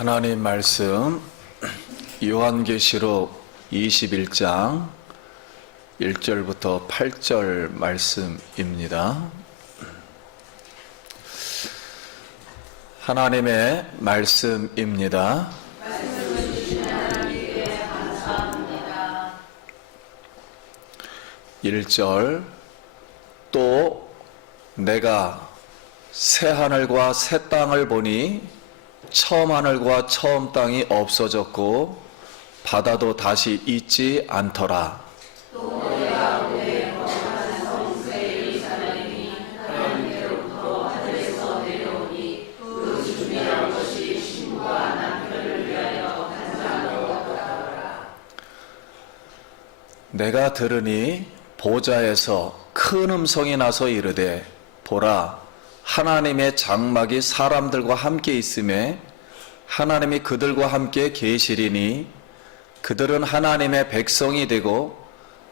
하나님 말씀 요한계시록 21장 1절부터 8절 말씀입니다. 하나님의 말씀입니다. 1절 또 내가 새 하늘과 새 땅을 보니 처음 하늘과 처음 땅이 없어졌고 바다도 다시 있지 않더라. 또 내가 보되 거룩한 성새 예루살렘이 하나님께로부터 하늘에서 내려오니 그 준비한 것이 신부와 남편을 위하여 단장한 것 같더라. 내가 들으니 보좌에서 큰 음성이 나서 이르되 보라 하나님의 장막이 사람들과 함께 있음에 하나님이 그들과 함께 계시리니 그들은 하나님의 백성이 되고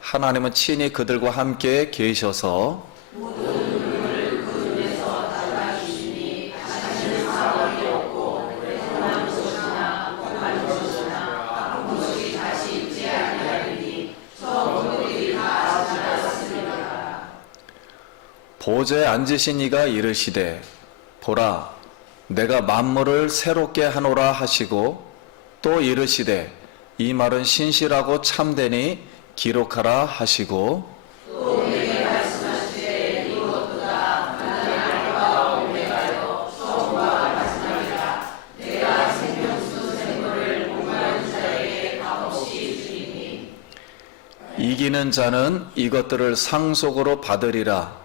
하나님은 친히 그들과 함께 계셔서 모든 눈을 그 눈에서 닦아주시니 다시는 사망이 없고 고난의 것이나 고난의 것이나 아픈 것이 다시 있지 아니하리니 처음 그들이 다 지나갔으리라. 보좌에 앉으신 이가 이르시되 보라 내가 만물을 새롭게 하노라 하시고 또 이르시되 이 말은 신실하고 참되니 기록하라 하시고 또 내게 말씀하시되 이것보다 나는 알파와 오메가요 처음과 마지막이라. 내가 생명수 샘물을 목마른 자에게 값없이 주리니 이기는 자는 이것들을 상속으로 받으리라.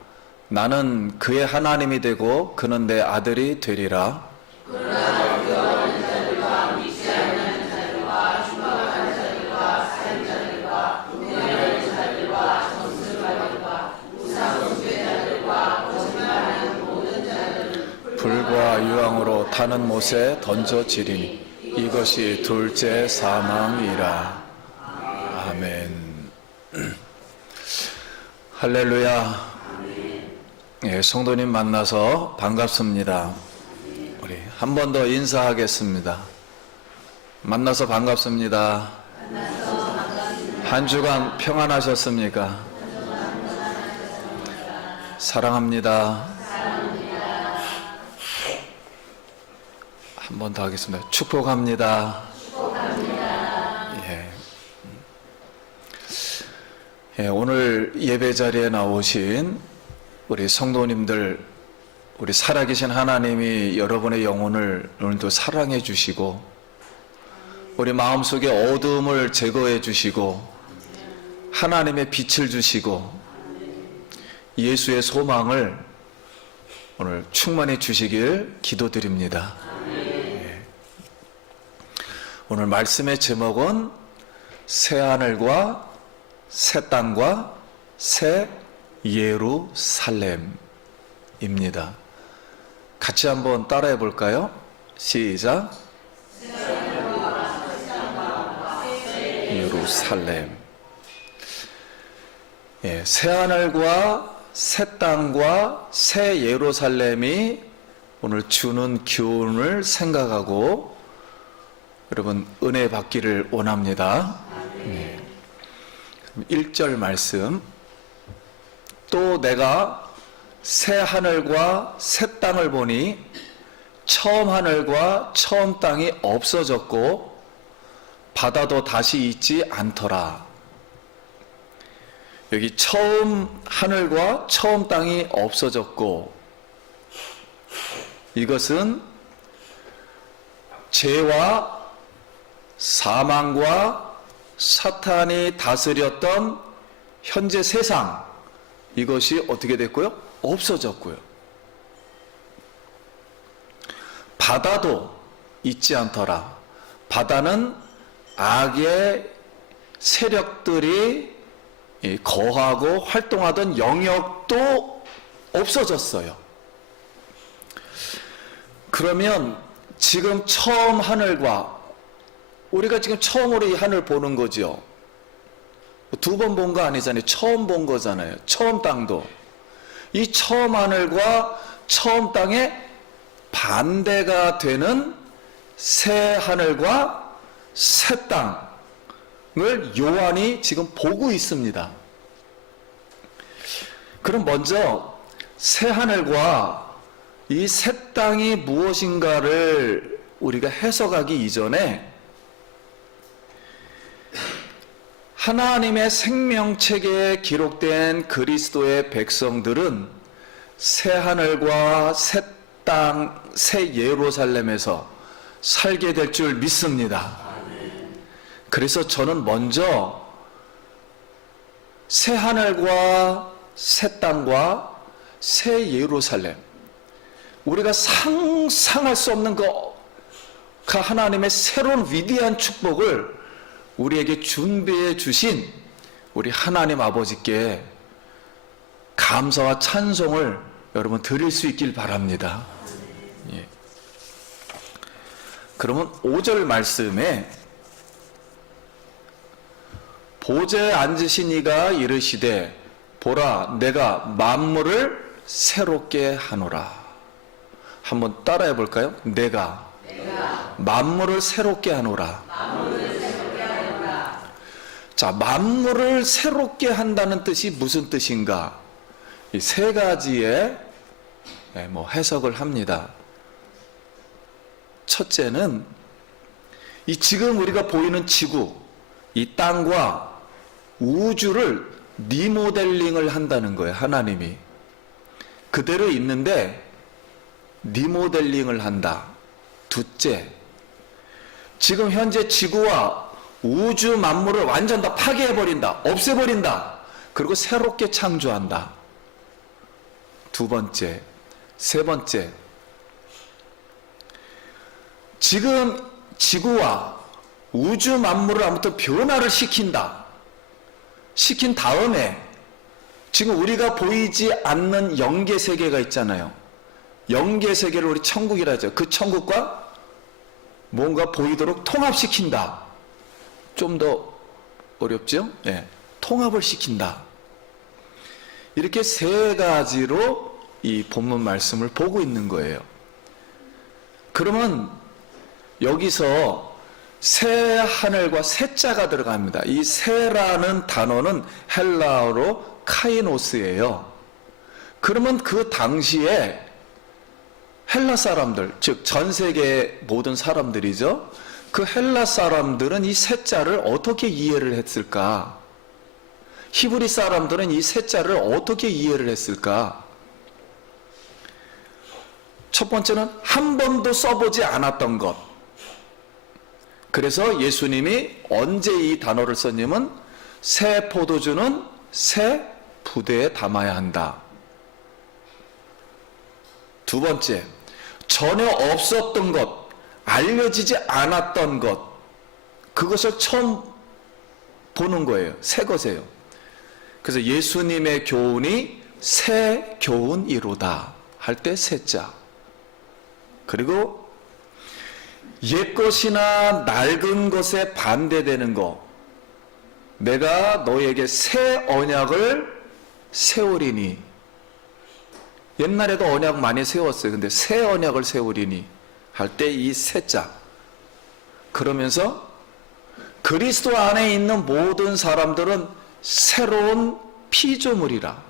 나는 그의 하나님이 되고 그는 내 아들이 되리라. 그러나 두려워하는 자들과 믿지 않는 자들과 흉악한 자들과 살인자들과 음행하는 자들과 정술가들과 우상 숭배자들과 거짓말하는 모든 자들은 불과 유황으로 타는 못에 던져지리니 이것이 둘째 사망이라. 아멘. 할렐루야. 예, 성도님 만나서 반갑습니다. 우리 한 번 더 인사하겠습니다. 만나서 반갑습니다. 한 주간 평안하셨습니까? 사랑합니다. 한 번 더 하겠습니다. 축복합니다. 예, 오늘 예배 자리에 나오신 우리 성도님들, 우리 살아계신 하나님이 여러분의 영혼을 오늘도 사랑해 주시고 우리 마음속에 어두움을 제거해 주시고 하나님의 빛을 주시고 예수의 소망을 오늘 충만히 주시길 기도드립니다. 오늘 말씀의 제목은 새 하늘과 새 땅과 새 예루살렘입니다. 같이 한번 따라해 볼까요? 시작. 예루살렘. 예, 새 하늘과 새 땅과 새 예루살렘이 오늘 주는 교훈을 생각하고 여러분 은혜 받기를 원합니다. 1절 말씀. 또 내가 새 하늘과 새 땅을 보니 처음 하늘과 처음 땅이 없어졌고 바다도 다시 있지 않더라. 여기 처음 하늘과 처음 땅이 없어졌고 이것은 죄와 사망과 사탄이 다스렸던 현재 세상, 이것이 어떻게 됐고요? 없어졌고요. 바다도 있지 않더라. 바다는 악의 세력들이 거하고 활동하던 영역도 없어졌어요. 그러면 지금 처음 하늘과 우리가 지금 처음으로 이 하늘 보는 거죠. 두 번 본 거 아니잖아요. 처음 본 거잖아요. 처음 땅도. 이 처음 하늘과 처음 땅의 반대가 되는 새 하늘과 새 땅을 요한이 지금 보고 있습니다. 그럼 먼저 새 하늘과 이 새 땅이 무엇인가를 우리가 해석하기 이전에 하나님의 생명책에 기록된 그리스도의 백성들은 새 하늘과 새 땅, 새 예루살렘에서 살게 될 줄 믿습니다. 그래서 저는 먼저 새 하늘과 새 땅과 새 예루살렘, 우리가 상상할 수 없는 그 하나님의 새로운 위대한 축복을 우리에게 준비해 주신 우리 하나님 아버지께 감사와 찬송을 여러분 드릴 수 있길 바랍니다. 예. 그러면 5절 말씀에 보좌에 앉으신 이가 이르시되 보라 내가 만물을 새롭게 하노라. 한번 따라해 볼까요? 내가 만물을 새롭게 하노라. 자, 만물을 새롭게 한다는 뜻이 무슨 뜻인가? 이 세 가지의 해석을 합니다. 첫째는 이 지금 우리가 보이는 지구, 이 땅과 우주를 리모델링을 한다는 거예요. 하나님이 그대로 있는데 리모델링을 한다. 둘째, 지금 현재 지구와 우주 만물을 완전 다 파괴해버린다. 없애버린다. 그리고 새롭게 창조한다. 두 번째, 세 번째, 지금 지구와 우주 만물을 아무튼 변화를 시킨다. 시킨 다음에 지금 우리가 보이지 않는 영계 세계가 있잖아요. 영계 세계를 우리 천국이라 하죠. 그 천국과 뭔가 보이도록 통합시킨다. 좀 더 어렵죠? 네. 통합을 시킨다. 이렇게 세 가지로 이 본문 말씀을 보고 있는 거예요. 그러면 여기서 새 하늘과 새 자가 들어갑니다. 이 새라는 단어는 헬라어로 카이노스예요. 그러면 그 당시에 헬라 사람들, 즉 전 세계 모든 사람들이죠. 그 헬라 사람들은 이 새 자를 어떻게 이해를 했을까? 히브리 사람들은 이 새 자를 어떻게 이해를 했을까? 첫 번째는 한 번도 써보지 않았던 것. 그래서 예수님이 언제 이 단어를 썼냐면 새 포도주는 새 부대에 담아야 한다. 두 번째, 전혀 없었던 것, 알려지지 않았던 것, 그것을 처음 보는 거예요. 새 것이에요. 그래서 예수님의 교훈이 새 교훈이로다 할 때 새자. 그리고 옛것이나 낡은 것에 반대되는 것, 내가 너에게 새 언약을 세우리니. 옛날에도 언약 많이 세웠어요. 근데 새 언약을 세우리니 할 때 이 새자. 그러면서 그리스도 안에 있는 모든 사람들은 새로운 피조물이라.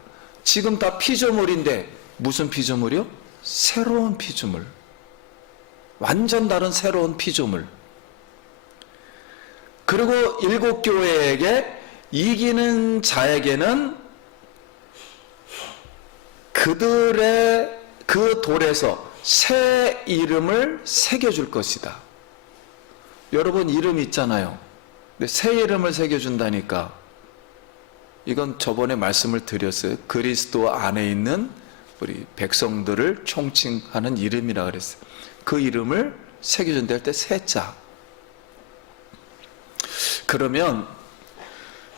지금 다 피조물인데 무슨 피조물이요? 새로운 피조물. 완전 다른 새로운 피조물. 그리고 일곱 교회에게 이기는 자에게는 그들의 그 돌에서 새 이름을 새겨줄 것이다. 여러분 이름 있잖아요. 근데 새 이름을 새겨준다니까. 이건 저번에 말씀을 드렸어요. 그리스도 안에 있는 우리 백성들을 총칭하는 이름이라 그랬어요. 그 이름을 새겨준다 할 때 새자. 그러면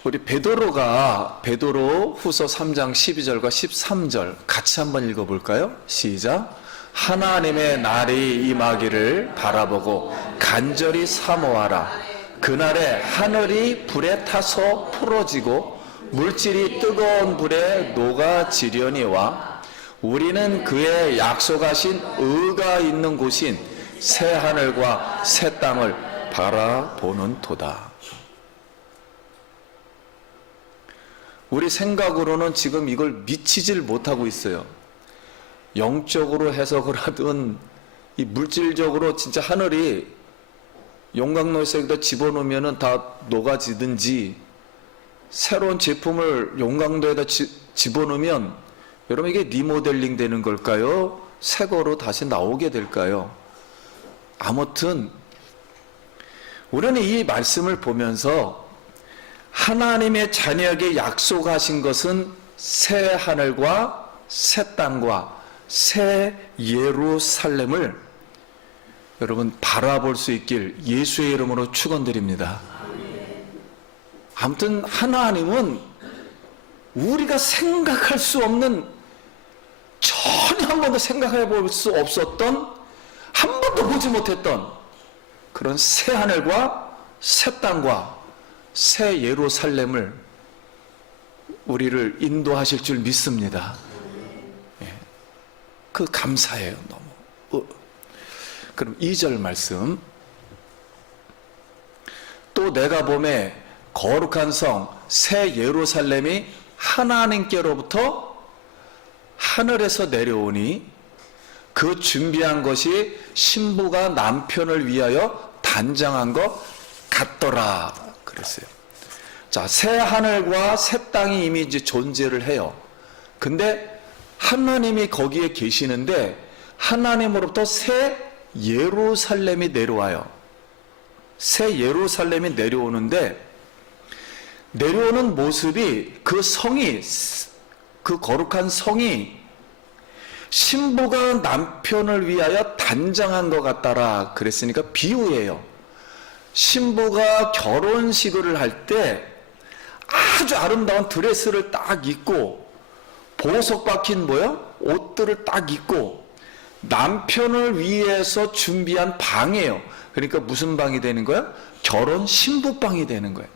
우리 베드로 후서 3장 12절과 13절 같이 한번 읽어볼까요? 시작. 하나님의 날이 임하기를 바라보고 간절히 사모하라. 그날에 하늘이 불에 타서 풀어지고 물질이 뜨거운 불에 녹아지려니와 우리는 그의 약속하신 의가 있는 곳인 새 하늘과 새 땅을 바라보는 도다. 우리 생각으로는 지금 이걸 미치질 못하고 있어요. 영적으로 해석을 하든 이 물질적으로 진짜 하늘이 용광로에서 여기다 집어넣으면 다 녹아지든지 새로운 제품을 용광로에다 집어넣으면 여러분 이게 리모델링 되는 걸까요? 새 거로 다시 나오게 될까요? 아무튼 우리는 이 말씀을 보면서 하나님의 자녀에게 약속하신 것은 새 하늘과 새 땅과 새 예루살렘을 여러분 바라볼 수 있길 예수의 이름으로 축원드립니다. 아무튼 하나님은 우리가 생각할 수 없는, 전혀 한 번도 생각해 볼 수 없었던, 한 번도 보지 못했던 그런 새 하늘과 새 땅과 새 예루살렘을 우리를 인도하실 줄 믿습니다. 그 감사해요. 너무. 그럼 2절 말씀. 또 내가 보매 거룩한 성 새 예루살렘이 하나님께로부터 하늘에서 내려오니 그 준비한 것이 신부가 남편을 위하여 단장한 것 같더라 그랬어요. 자, 새 하늘과 새 땅이 이미 이제 존재를 해요. 근데 하나님이 거기에 계시는데 하나님으로부터 새 예루살렘이 내려와요. 새 예루살렘이 내려오는데 내려오는 모습이 그 성이, 그 거룩한 성이 신부가 남편을 위하여 단장한 것 같더라 그랬으니까 비유예요. 신부가 결혼식을 할 때 아주 아름다운 드레스를 딱 입고 보석 박힌 옷들을 딱 입고 남편을 위해서 준비한 방이에요. 그러니까 무슨 방이 되는 거야? 결혼 신부방이 되는 거예요.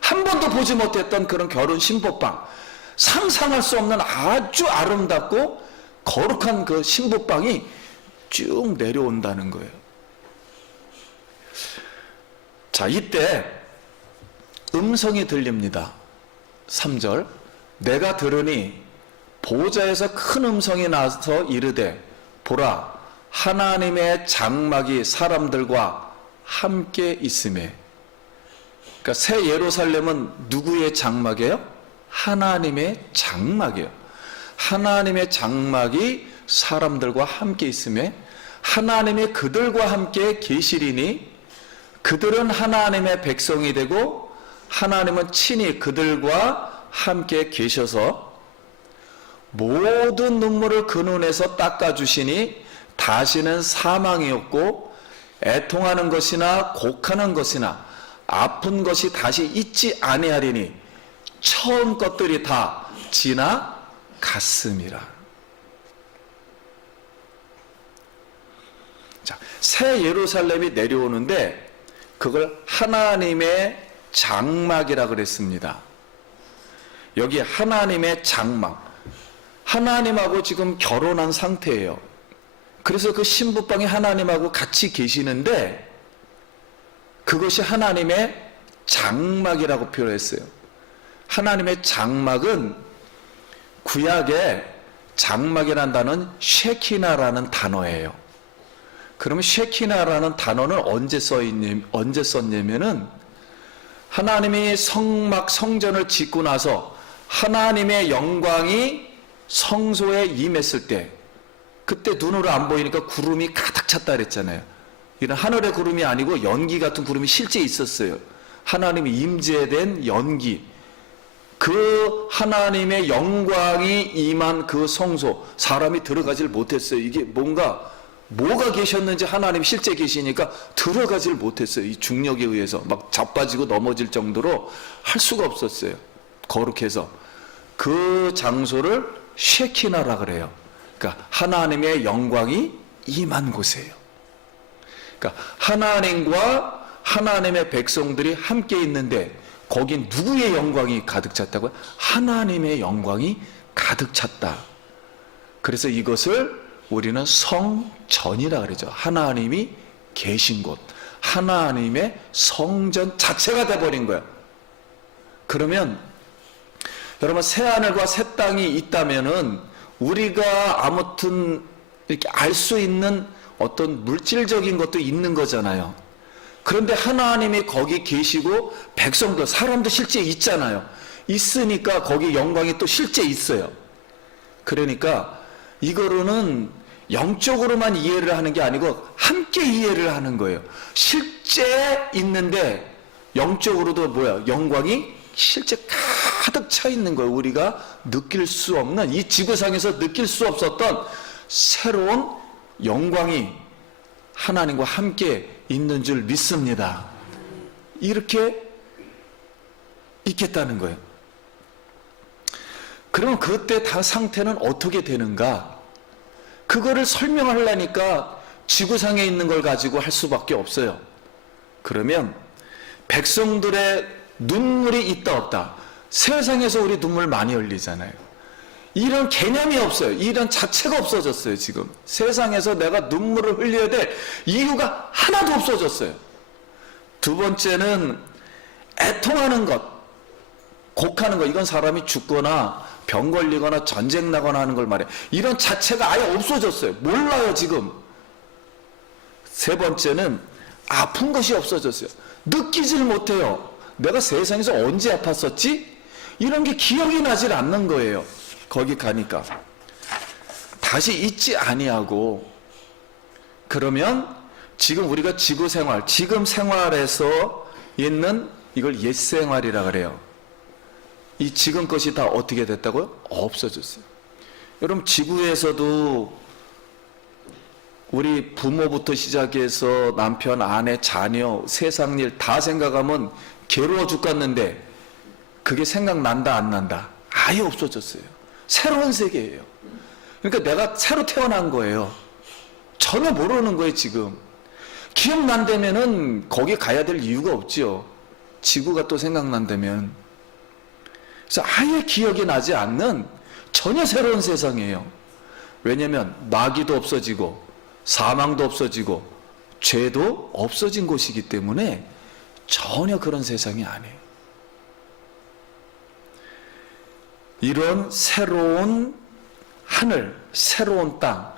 한 번도 보지 못했던 그런 결혼 신부방, 상상할 수 없는 아주 아름답고 거룩한 그 신부방이 쭉 내려온다는 거예요. 자, 이때 음성이 들립니다. 3절. 내가 들으니 보좌에서 큰 음성이 나서 이르되 보라 하나님의 장막이 사람들과 함께 있음에. 그러니까 새 예루살렘은 누구의 장막이에요? 하나님의 장막이에요. 하나님의 장막이 사람들과 함께 있음에 하나님이 그들과 함께 계시리니 그들은 하나님의 백성이 되고 하나님은 친히 그들과 함께 계셔서 모든 눈물을 그 눈에서 닦아주시니 다시는 사망이 없고 애통하는 것이나 곡하는 것이나 아픈 것이 다시 있지 아니하리니 처음 것들이 다 지나갔음이라. 자, 새 예루살렘이 내려오는데 그걸 하나님의 장막이라 그랬습니다. 여기 하나님의 장막, 하나님하고 지금 결혼한 상태예요. 그래서 그 신부방에 하나님하고 같이 계시는데 그것이 하나님의 장막이라고 표현했어요. 하나님의 장막은 구약에 장막이라는 단어는 쉐키나라는 단어예요. 그러면 쉐키나라는 단어는 언제 썼냐면은 하나님이 성막 성전을 짓고 나서 하나님의 영광이 성소에 임했을 때, 그때 눈으로 안 보이니까 구름이 가득 찼다 그랬잖아요. 이런 하늘의 구름이 아니고 연기 같은 구름이 실제 있었어요. 하나님이 임재된 연기, 그 하나님의 영광이 임한 그 성소, 사람이 들어가질 못했어요. 이게 뭐가 계셨는지 하나님이 실제 계시니까 들어가질 못했어요. 이 중력에 의해서 막 자빠지고 넘어질 정도로 할 수가 없었어요. 거룩해서. 그 장소를 쉐키나라 그래요. 그러니까 하나님의 영광이 임한 곳이에요. 그러니까 하나님과 하나님의 백성들이 함께 있는데 거긴 누구의 영광이 가득 찼다고요? 하나님의 영광이 가득 찼다. 그래서 이것을 우리는 성전이라 그러죠. 하나님이 계신 곳, 하나님의 성전 자체가 돼버린 거예요. 그러면 여러분, 새하늘과 새 땅이 있다면은 우리가 아무튼 이렇게 알 수 있는 어떤 물질적인 것도 있는 거잖아요. 그런데 하나님이 거기 계시고 백성도, 사람도 실제 있잖아요. 있으니까 거기 영광이 또 실제 있어요. 그러니까 이거로는 영적으로만 이해를 하는 게 아니고 함께 이해를 하는 거예요. 실제 있는데 영적으로도 영광이 실제 가득 차 있는 거예요. 우리가 느낄 수 없는, 이 지구상에서 느낄 수 없었던 새로운 영광이 하나님과 함께 있는 줄 믿습니다. 이렇게 있겠다는 거예요. 그럼 그때 다 상태는 어떻게 되는가? 그거를 설명하려니까 지구상에 있는 걸 가지고 할 수밖에 없어요. 그러면 백성들의 눈물이 있다 없다. 세상에서 우리 눈물 많이 흘리잖아요. 이런 개념이 없어요. 이런 자체가 없어졌어요. 지금 세상에서 내가 눈물을 흘려야 될 이유가 하나도 없어졌어요. 두 번째는 애통하는 것, 곡하는 것. 이건 사람이 죽거나 병 걸리거나 전쟁 나거나 하는 걸 말해요. 이런 자체가 아예 없어졌어요. 몰라요 지금. 세 번째는 아픈 것이 없어졌어요. 느끼질 못해요. 내가 세상에서 언제 아팠었지? 이런 게 기억이 나질 않는 거예요. 거기 가니까 다시 잊지 아니하고. 그러면 지금 우리가 지구 생활, 지금 생활에서 있는 이걸 옛 생활이라 그래요. 이 지금 것이 다 어떻게 됐다고요? 없어졌어요. 여러분, 지구에서도 우리 부모부터 시작해서 남편, 아내, 자녀, 세상 일 다 생각하면 괴로워 죽겠는데 그게 생각난다 안 난다? 아예 없어졌어요. 새로운 세계예요. 그러니까 내가 새로 태어난 거예요. 전혀 모르는 거예요. 지금 기억난다면은 거기 가야 될 이유가 없지요. 지구가 또 생각난다면. 그래서 아예 기억이 나지 않는 전혀 새로운 세상이에요. 왜냐하면 마귀도 없어지고 사망도 없어지고 죄도 없어진 곳이기 때문에 전혀 그런 세상이 아니에요. 이런 새로운 하늘, 새로운 땅,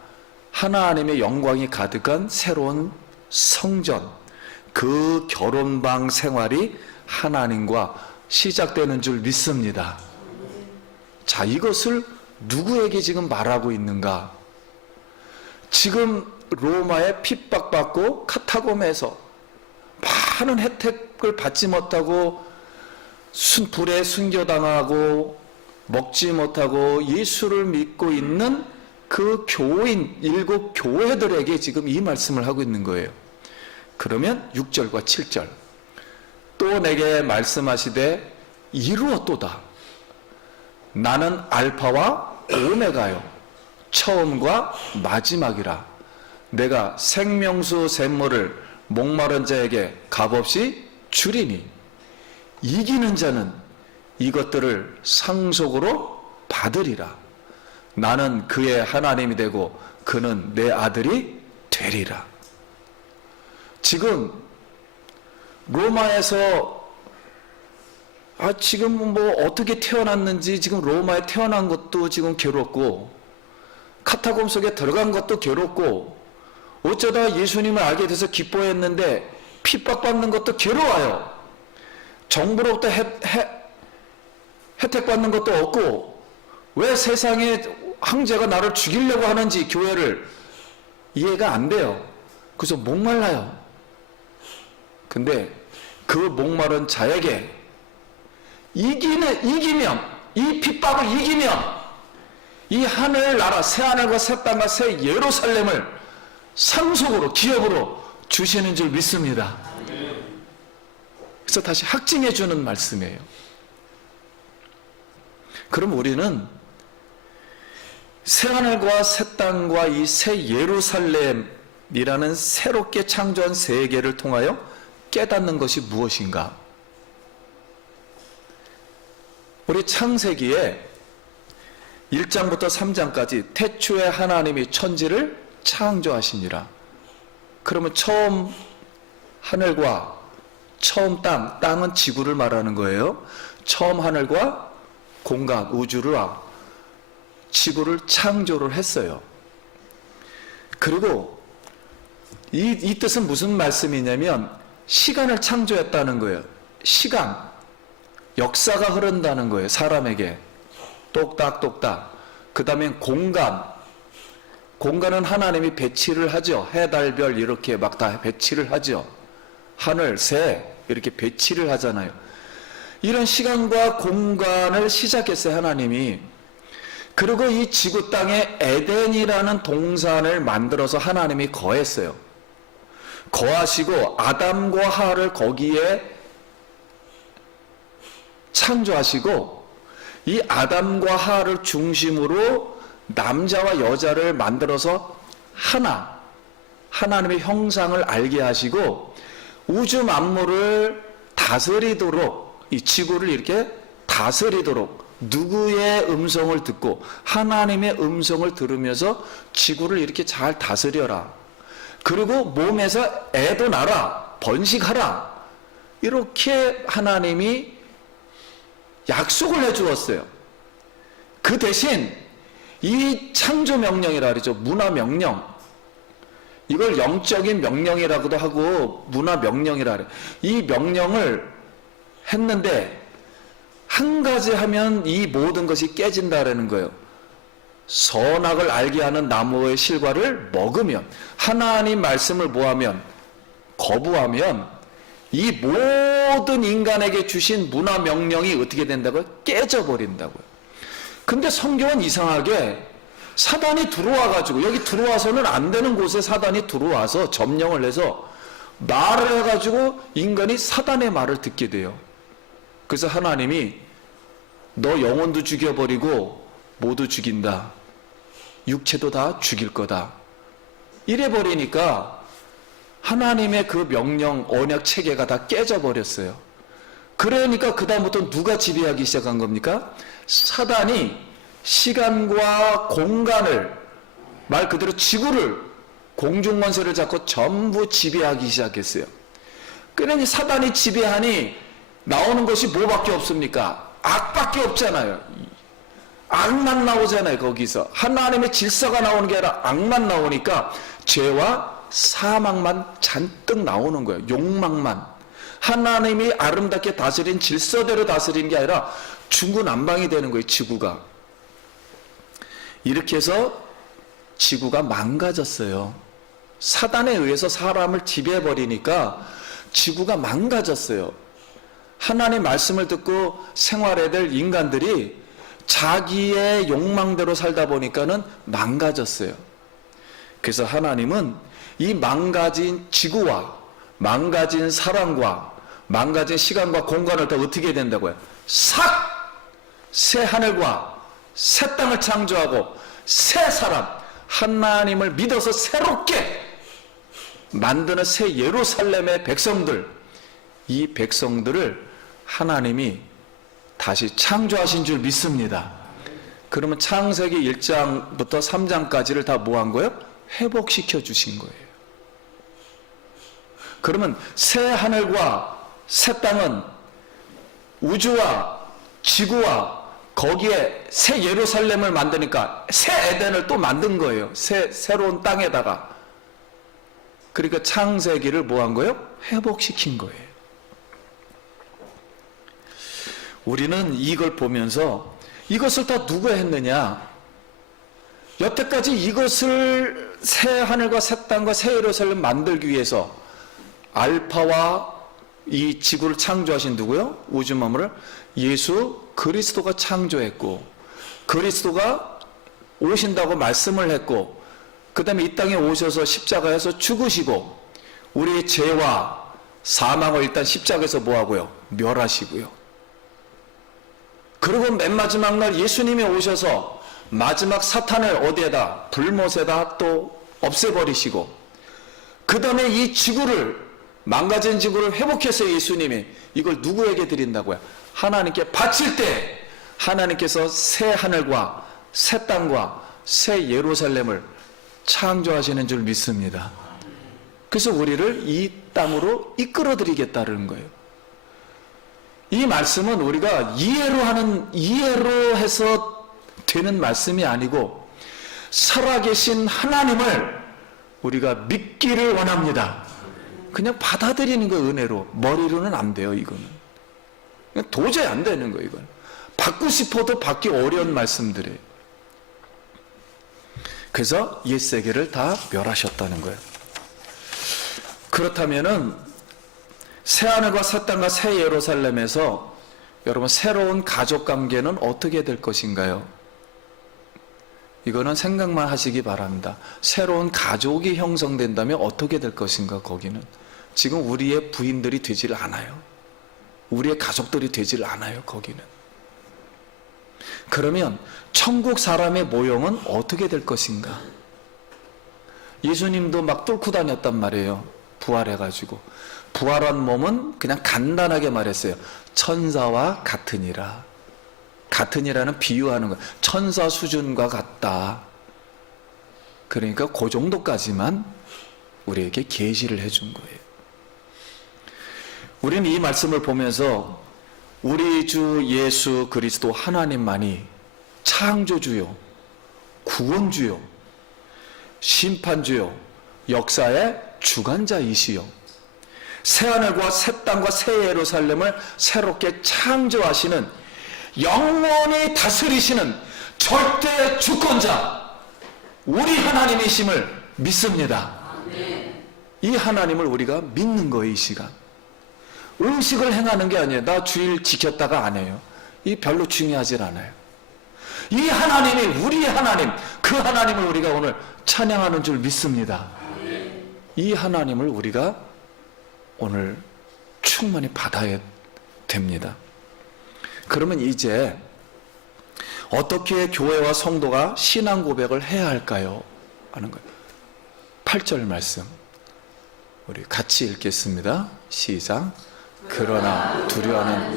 하나님의 영광이 가득한 새로운 성전, 그 결혼방 생활이 하나님과 시작되는 줄 믿습니다. 자, 이것을 누구에게 지금 말하고 있는가? 지금 로마에 핍박받고 카타콤에서 많은 혜택을 받지 못하고 불에 순교당하고 먹지 못하고 예수를 믿고 있는 그 교인, 7 교회들에게 지금 이 말씀을 하고 있는 거예요. 그러면 6절과 7절 또 내게 말씀하시되 이루었도다. 나는 알파와 오메가요 처음과 마지막이라. 내가 생명수 샘물을 목마른 자에게 값없이 주리니 이기는 자는 이것들을 상속으로 받으리라. 나는 그의 하나님이 되고 그는 내 아들이 되리라. 지금 로마에서 지금 뭐 어떻게 태어났는지, 지금 로마에 태어난 것도 지금 괴롭고 카타콤 속에 들어간 것도 괴롭고 어쩌다 예수님을 알게 돼서 기뻐했는데 핍박받는 것도 괴로워요. 정부로부터 혜택받는 것도 없고 왜 세상에 황제가 나를 죽이려고 하는지 교회를 이해가 안 돼요. 그래서 목말라요. 근데 그 목마른 자에게 이기면, 이 핍박을 이기면 이 하늘나라, 새하늘과 새 땅과 새 예루살렘을 상속으로, 기업으로 주시는 줄 믿습니다. 그래서 다시 확증해 주는 말씀이에요. 그럼 우리는 새하늘과 새 땅과 이 새 예루살렘이라는 새롭게 창조한 세계를 통하여 깨닫는 것이 무엇인가? 우리 창세기에 1장부터 3장까지 태초에 하나님이 천지를 창조하시니라. 그러면 처음 하늘과 처음 땅은 지구를 말하는 거예요. 처음 하늘과 공간, 우주를 지구를 창조를 했어요. 그리고 이 뜻은 무슨 말씀이냐면 시간을 창조했다는 거예요. 시간, 역사가 흐른다는 거예요. 사람에게 똑딱똑딱. 그 다음에 공간은 하나님이 배치를 하죠. 해, 달, 별 이렇게 막 다 배치를 하죠. 하늘, 새 이렇게 배치를 하잖아요. 이런 시간과 공간을 시작했어요, 하나님이. 그리고 이 지구 땅에 에덴이라는 동산을 만들어서 하나님이 거했어요. 거하시고 아담과 하와를 거기에 창조하시고 이 아담과 하와를 중심으로 남자와 여자를 만들어서 하나님의 형상을 알게 하시고 우주 만물을 다스리도록 이 지구를 이렇게 다스리도록 누구의 음성을 듣고 하나님의 음성을 들으면서 지구를 이렇게 잘 다스려라. 그리고 몸에서 애도 낳아라. 번식하라. 이렇게 하나님이 약속을 해 주었어요. 그 대신 이 창조 명령이라 그러죠. 문화 명령. 이걸 영적인 명령이라고도 하고 문화 명령이라 그래요. 이 명령을 했는데 한 가지 하면 이 모든 것이 깨진다라는 거예요. 선악을 알게 하는 나무의 실과를 먹으면, 하나님 말씀을 뭐하면, 거부하면 이 모든 인간에게 주신 문화 명령이 어떻게 된다고요? 깨져버린다고요. 근데 성경은 이상하게 사단이 들어와가지고, 여기 들어와서는 안 되는 곳에 사단이 들어와서 점령을 해서 말을 해가지고 인간이 사단의 말을 듣게 돼요. 그래서 하나님이 너 영혼도 죽여버리고 모두 죽인다. 육체도 다 죽일 거다. 이래버리니까 하나님의 그 명령, 언약 체계가 다 깨져버렸어요. 그러니까 그 다음부터 누가 지배하기 시작한 겁니까? 사단이 시간과 공간을, 말 그대로 지구를, 공중권세를 잡고 전부 지배하기 시작했어요. 그러니 사단이 지배하니 나오는 것이 뭐밖에 없습니까? 악밖에 없잖아요. 악만 나오잖아요. 거기서 하나님의 질서가 나오는 게 아니라 악만 나오니까 죄와 사망만 잔뜩 나오는 거예요. 욕망만. 하나님이 아름답게 다스린 질서대로 다스리는 게 아니라 중구난방이 되는 거예요. 지구가. 이렇게 해서 지구가 망가졌어요. 사단에 의해서 사람을 지배해버리니까 지구가 망가졌어요. 하나님 말씀을 듣고 생활해야 될 인간들이 자기의 욕망대로 살다 보니까는 망가졌어요. 그래서 하나님은 이 망가진 지구와 망가진 사람과 망가진 시간과 공간을 다 어떻게 된다고요? 새 하늘과 새 땅을 창조하고 새 사람, 하나님을 믿어서 새롭게 만드는 새 예루살렘의 백성들, 이 백성들을 하나님이 다시 창조하신 줄 믿습니다. 그러면 창세기 1장부터 3장까지를 다 뭐 한 거예요? 회복시켜 주신 거예요. 그러면 새 하늘과 새 땅은 우주와 지구와 거기에 새 예루살렘을 만드니까 새 에덴을 또 만든 거예요. 새로운 땅에다가. 그러니까 창세기를 뭐 한 거예요? 회복시킨 거예요. 우리는 이걸 보면서 이것을 다 누가 했느냐? 여태까지 이것을 새 하늘과 새 땅과 새 예루살렘 만들기 위해서 알파와 이 지구를 창조하신 누구요? 우주 만물을 예수 그리스도가 창조했고, 그리스도가 오신다고 말씀을 했고, 그 다음에 이 땅에 오셔서 십자가에서 죽으시고 우리의 죄와 사망을 일단 십자가에서 뭐하고요? 멸하시고요. 그리고 맨 마지막 날 예수님이 오셔서 마지막 사탄을 어디에다? 불못에다 또 없애버리시고, 그 다음에 이 지구를, 망가진 지구를 회복해서 예수님이 이걸 누구에게 드린다고요? 하나님께 바칠 때 하나님께서 새 하늘과 새 땅과 새 예루살렘을 창조하시는 줄 믿습니다. 그래서 우리를 이 땅으로 이끌어드리겠다는 거예요. 이 말씀은 우리가 이해로 해서 되는 말씀이 아니고 살아계신 하나님을 우리가 믿기를 원합니다. 그냥 받아들이는 거, 은혜로. 머리로는 안 돼요. 이거는 그냥 도저히 안 되는 거예요. 이건 받고 싶어도 받기 어려운 말씀들이에요. 그래서 옛세계를 다 멸하셨다는 거예요. 그렇다면은 새하늘과 새 땅과 새 예루살렘에서 여러분 새로운 가족관계는 어떻게 될 것인가요? 이거는 생각만 하시기 바랍니다. 새로운 가족이 형성된다면 어떻게 될 것인가. 거기는 지금 우리의 부인들이 되질 않아요. 우리의 가족들이 되질 않아요. 거기는. 그러면 천국 사람의 모형은 어떻게 될 것인가? 예수님도 막 뚫고 다녔단 말이에요. 부활해가지고. 부활한 몸은 그냥 간단하게 말했어요. 천사와 같으니라. 같으니라는 비유하는 거예요. 천사 수준과 같다. 그러니까 그 정도까지만 우리에게 계시를 해준 거예요. 우리는 이 말씀을 보면서 우리 주 예수 그리스도 하나님만이 창조주요, 구원주요, 심판주요, 역사의 주관자이시요, 새하늘과 새 땅과 새 예루살렘을 새롭게 창조하시는 영원히 다스리시는 절대 주권자 우리 하나님이심을 믿습니다. 이 하나님을 우리가 믿는 거예요. 이 시간 의식을 행하는 게 아니에요. 나 주일 지켰다가 안 해요. 이 별로 중요하질 않아요. 이 하나님이 우리의 하나님, 그 하나님을 우리가 오늘 찬양하는 줄 믿습니다. 이 하나님을 우리가 오늘 충분히 받아야 됩니다. 그러면 이제 어떻게 교회와 성도가 신앙 고백을 해야 할까요? 하는 거예요. 8절 말씀 우리 같이 읽겠습니다. 시작. 그러나 두려워하는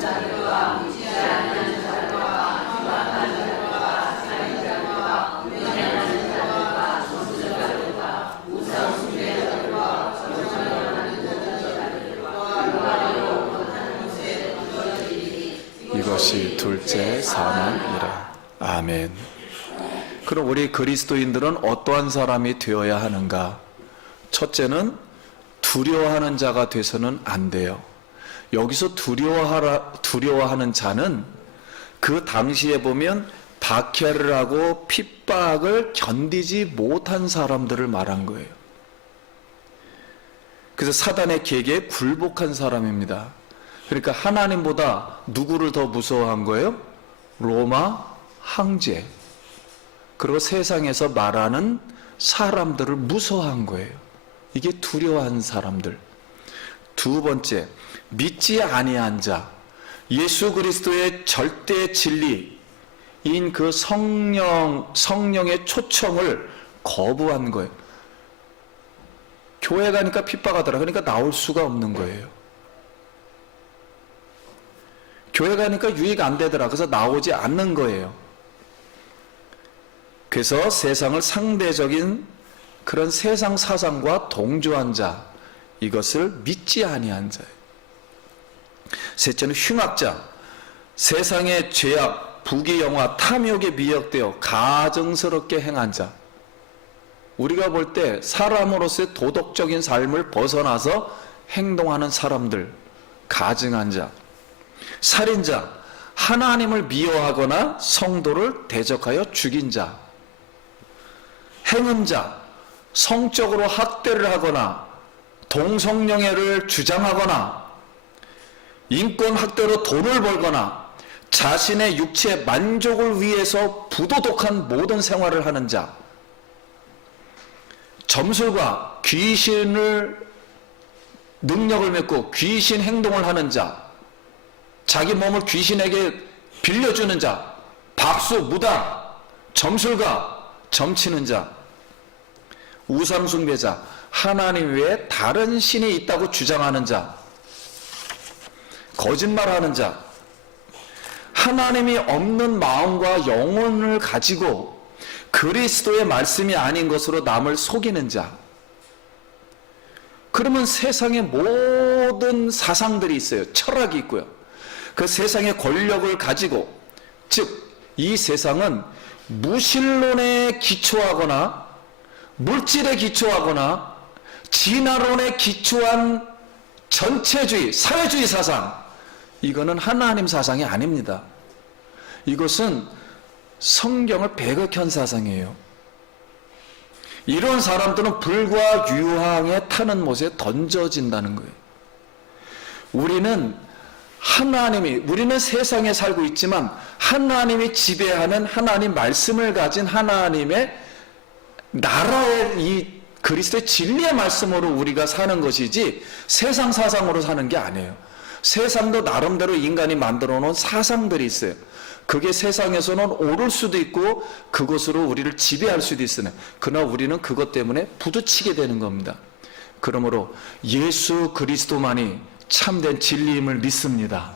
이것이 둘째 사망이라. 아멘. 그럼 우리 그리스도인들은 어떠한 사람이 되어야 하는가? 첫째는 두려워하는 자가 돼서는 안 돼요. 여기서 두려워하는 자는 그 당시에 보면 박해를 하고 핍박을 견디지 못한 사람들을 말한 거예요. 그래서 사단의 계계에 굴복한 사람입니다. 그러니까 하나님보다 누구를 더 무서워한 거예요? 로마 황제. 그리고 세상에서 말하는 사람들을 무서워한 거예요. 이게 두려워한 사람들. 두 번째, 믿지 아니한 자. 예수 그리스도의 절대 진리인 그 성령의 초청을 거부한 거예요. 교회 가니까 핍박하더라. 그러니까 나올 수가 없는 거예요. 교회 가니까 유익 안 되더라. 그래서 나오지 않는 거예요. 그래서 세상을 상대적인 그런 세상 사상과 동조한 자, 이것을 믿지 아니한 자예요. 셋째는 흉악자. 세상의 죄악, 부귀영화, 탐욕에 미혹되어 가증스럽게 행한 자. 우리가 볼 때 사람으로서의 도덕적인 삶을 벗어나서 행동하는 사람들, 가증한 자. 살인자, 하나님을 미워하거나 성도를 대적하여 죽인 자. 행음자, 성적으로 학대를 하거나 동성연애를 주장하거나 인권 학대로 돈을 벌거나 자신의 육체 만족을 위해서 부도덕한 모든 생활을 하는 자. 점술과 귀신을 능력을 믿고 귀신 행동을 하는 자. 자기 몸을 귀신에게 빌려주는 자. 박수, 무당, 점술가, 점치는 자. 우상숭배자, 하나님 외에 다른 신이 있다고 주장하는 자. 거짓말하는 자. 하나님이 없는 마음과 영혼을 가지고 그리스도의 말씀이 아닌 것으로 남을 속이는 자. 그러면 세상의 모든 사상들이 있어요. 철학이 있고요. 그 세상의 권력을 가지고, 즉 이 세상은 무신론에 기초하거나 물질에 기초하거나 진화론에 기초한 전체주의, 사회주의 사상, 이거는 하나님 사상이 아닙니다. 이것은 성경을 배격한 사상이에요. 이런 사람들은 불과 유황에 타는 못에 던져진다는 거예요. 우리는 세상에 살고 있지만 하나님이 지배하는 하나님 말씀을 가진 하나님의 나라의 이 그리스도의 진리의 말씀으로 우리가 사는 것이지 세상 사상으로 사는 게 아니에요. 세상도 나름대로 인간이 만들어 놓은 사상들이 있어요. 그게 세상에서는 옳을 수도 있고 그것으로 우리를 지배할 수도 있으나 그러나 우리는 그것 때문에 부딪히게 되는 겁니다. 그러므로 예수 그리스도만이 참된 진리임을 믿습니다.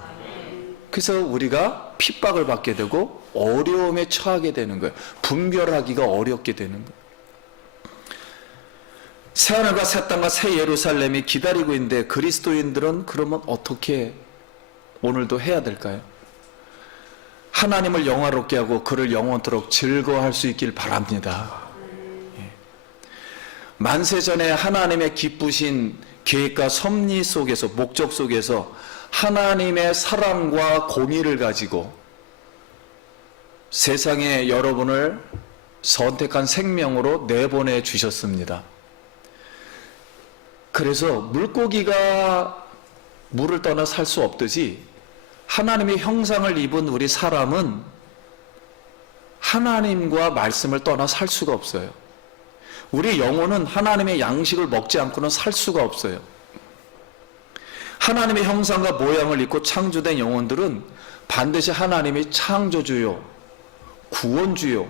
그래서 우리가 핍박을 받게 되고 어려움에 처하게 되는 거예요. 분별하기가 어렵게 되는 거예요. 새하늘과 새 땅과 새 예루살렘이 기다리고 있는데 그리스도인들은 그러면 어떻게 오늘도 해야 될까요? 하나님을 영화롭게 하고 그를 영원토록 즐거워할 수 있길 바랍니다. 만세전에 하나님의 기쁘신 계획과 섭리 속에서, 목적 속에서 하나님의 사랑과 공의를 가지고 세상에 여러분을 선택한 생명으로 내보내 주셨습니다. 그래서 물고기가 물을 떠나 살 수 없듯이 하나님의 형상을 입은 우리 사람은 하나님과 말씀을 떠나 살 수가 없어요. 우리 영혼은 하나님의 양식을 먹지 않고는 살 수가 없어요. 하나님의 형상과 모양을 입고 창조된 영혼들은 반드시 하나님이 창조주요, 구원주요,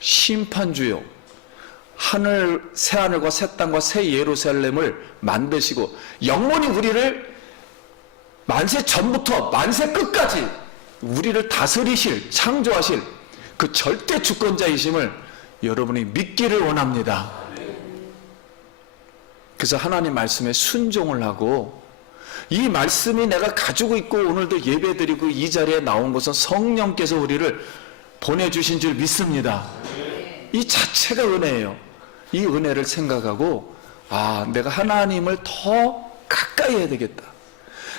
심판주요, 새하늘과 새 땅과 새 예루살렘을 만드시고 영원히 우리를 만세 전부터 만세 끝까지 우리를 다스리실, 창조하실 그 절대 주권자이심을 여러분이 믿기를 원합니다. 그래서 하나님 말씀에 순종을 하고, 이 말씀이 내가 가지고 있고 오늘도 예배드리고 이 자리에 나온 것은 성령께서 우리를 보내주신 줄 믿습니다. 이 자체가 은혜예요. 이 은혜를 생각하고, 내가 하나님을 더 가까이 해야 되겠다.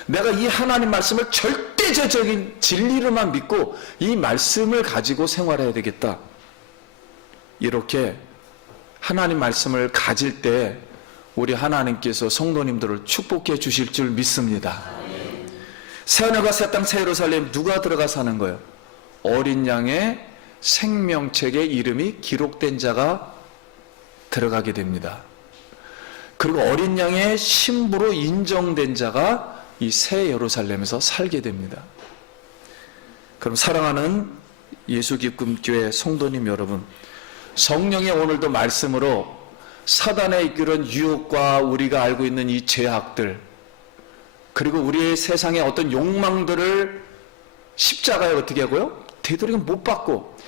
내가 이 하나님 말씀을 절대적인 진리로만 믿고 이 말씀을 가지고 생활해야 되겠다. 이렇게 하나님 말씀을 가질 때 우리 하나님께서 성도님들을 축복해 주실 줄 믿습니다. 새하늘과 새 땅 새 예루살렘 누가 들어가 사는 거예요? 어린 양의 생명책에 이름이 기록된 자가 들어가게 됩니다. 그리고 어린 양의 신부로 인정된 자가 이 새 예루살렘에서 살게 됩니다. 그럼 사랑하는 예수기쁨교회 성도님 여러분, 성령의 오늘도 말씀으로 사단의 이끄는 유혹과 우리가 알고 있는 이 죄악들, 그리고 우리의 세상의 어떤 욕망들을 십자가에 어떻게 하고요? 되도록 못 받고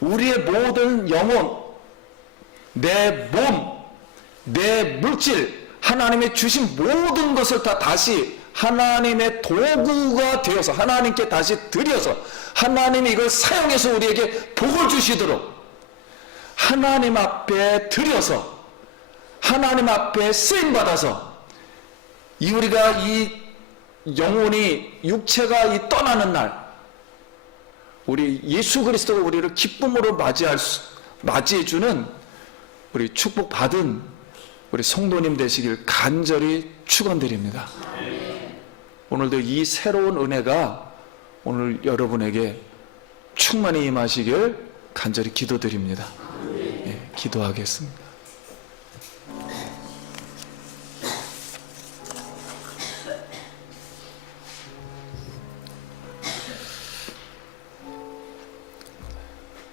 우리의 모든 영혼, 내 몸, 내 물질, 하나님의 주신 모든 것을 다시 하나님의 도구가 되어서 하나님께 다시 드려서 하나님이 이걸 사용해서 우리에게 복을 주시도록 하나님 앞에 드려서 하나님 앞에 쓰임받아서 우리가 이 영혼이 육체가 이 떠나는 날 우리 예수 그리스도가 우리를 기쁨으로 맞이해주는 우리 축복받은 우리 성도님 되시길 간절히 축원드립니다. 오늘도 이 새로운 은혜가 오늘 여러분에게 충만히 임하시길 간절히 기도드립니다. 기도하겠습니다.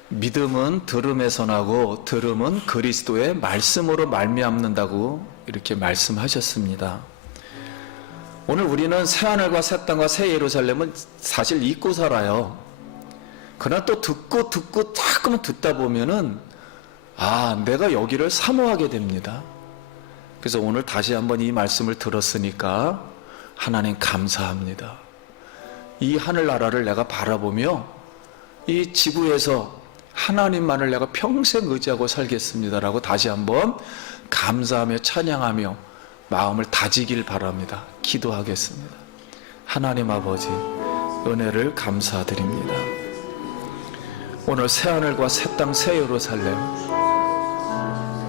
믿음은 들음에서 나고 들음은 그리스도의 말씀으로 말미암는다고 이렇게 말씀하셨습니다. 오늘 우리는 새하늘과 새 땅과 새 예루살렘은 사실 잊고 살아요. 그러나 또 듣고 자꾸만 듣다 보면은 내가 여기를 사모하게 됩니다. 그래서 오늘 다시 한번 이 말씀을 들었으니까 하나님 감사합니다. 이 하늘나라를 내가 바라보며 이 지구에서 하나님만을 내가 평생 의지하고 살겠습니다라고 다시 한번 감사하며 찬양하며 마음을 다지길 바랍니다. 기도하겠습니다. 하나님 아버지, 은혜를 감사드립니다. 오늘 새하늘과 새 땅 새 예루살렘,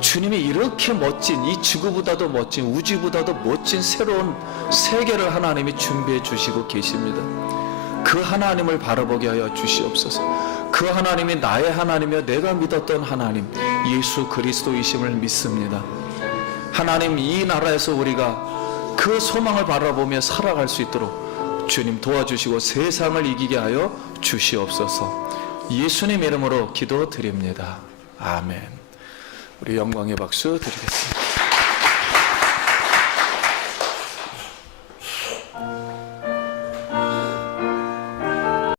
주님이 이렇게 멋진, 이 지구보다도 멋진, 우주보다도 멋진 새로운 세계를 하나님이 준비해 주시고 계십니다. 그 하나님을 바라보게 하여 주시옵소서. 그 하나님이 나의 하나님이며 내가 믿었던 하나님 예수 그리스도이심을 믿습니다. 하나님, 이 나라에서 우리가 그 소망을 바라보며 살아갈 수 있도록 주님 도와주시고 세상을 이기게 하여 주시옵소서. 예수님 이름으로 기도드립니다. 아멘. 우리 영광의 박수 드리겠습니다.